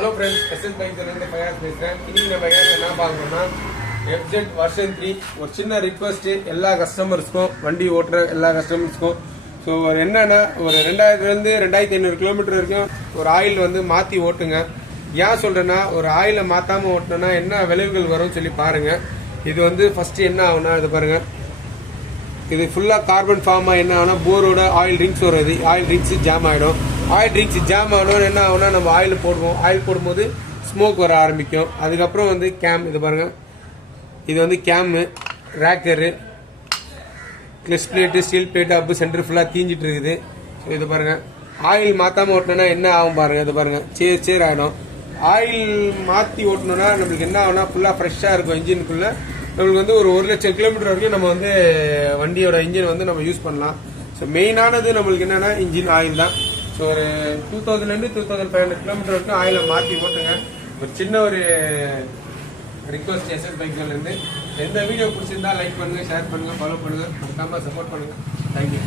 Hello friends, SS பைக்ஸ்லேருந்து Fayaz பேசுகிறேன். இன்னைக்கு நம்ம என்ன பார்க்கணும்னா FZ வெர்ஷன் 3. ஒரு சின்ன ரிக்வஸ்ட்டு எல்லா கஸ்டமர்ஸ்க்கும், வண்டி ஓட்டுற எல்லா கஸ்டமர்ஸ்க்கும். ஸோ என்னன்னா, ஒரு 2000 2500 கிலோமீட்டர் வரைக்கும் ஒரு ஆயில் வந்து மாற்றி ஓட்டுங்க. ஏன் சொல்கிறேன்னா, ஒரு ஆயிலை மாற்றாமல் ஓட்டினோன்னா என்ன விளைவுகள் வரும்னு சொல்லி பாருங்கள். இது வந்து ஃபஸ்ட்டு என்ன ஆகுனா, இது பாருங்கள், இது ஃபுல்லாக கார்பன் ஃபார்மாக என்ன ஆகுனா, போரோட ஆயில் ரிங்ஸ் வருது. ஆயில் ரிங்ஸ் ஜாம் ஆகிடும். ஆயில் ரிங்ஸ் ஜாம் ஆகணும்னு என்ன ஆகுனா, நம்ம ஆயில் போடுவோம். ஆயில் போடும்போது ஸ்மோக் வர ஆரம்பிக்கும். அதுக்கப்புறம் வந்து கேம், இது பாருங்கள், இது வந்து cam, rocker, clutch plate, steel plate, அப்பு சென்டர் ஃபுல்லாக தீஞ்சிட்டு இருக்குது. ஸோ இது பாருங்கள், ஆயில் மாற்றாமல் ஓட்டினோன்னா என்ன ஆகும் பாருங்கள். இது பாருங்கள், சேர் ஆகிடும். ஆயில் மாற்றி ஓட்டணுன்னா நம்மளுக்கு என்ன ஆகுனா, ஃபுல்லாக ஃப்ரெஷ்ஷாக இருக்கும் இன்ஜினுக்குள்ளே. நம்மளுக்கு வந்து ஒரு 1,00,000 கிலோமீட்டர் வரைக்கும் நம்ம வந்து வண்டியோட இன்ஜின் வந்து நம்ம யூஸ் பண்ணலாம். ஸோ மெயினானது நம்மளுக்கு என்னென்னா இன்ஜின் ஆயில் தான். ஸோ ஒரு 2000 2500 கிலோமீட்டர் வரைக்கும் ஆயிலை மாற்றி ஓட்டுங்க. ஒரு சின்ன ஒரு ரிக்வஸ்ட் எஸ்எஸ் பைக்ஸ்லேருந்து. எந்த வீடியோ பிடிச்சிருந்தா லைக் பண்ணுங்கள், ஷேர் பண்ணுங்கள், ஃபாலோ பண்ணுங்கள், மறக்காமல் சப்போர்ட் பண்ணுங்கள். தேங்க்யூ.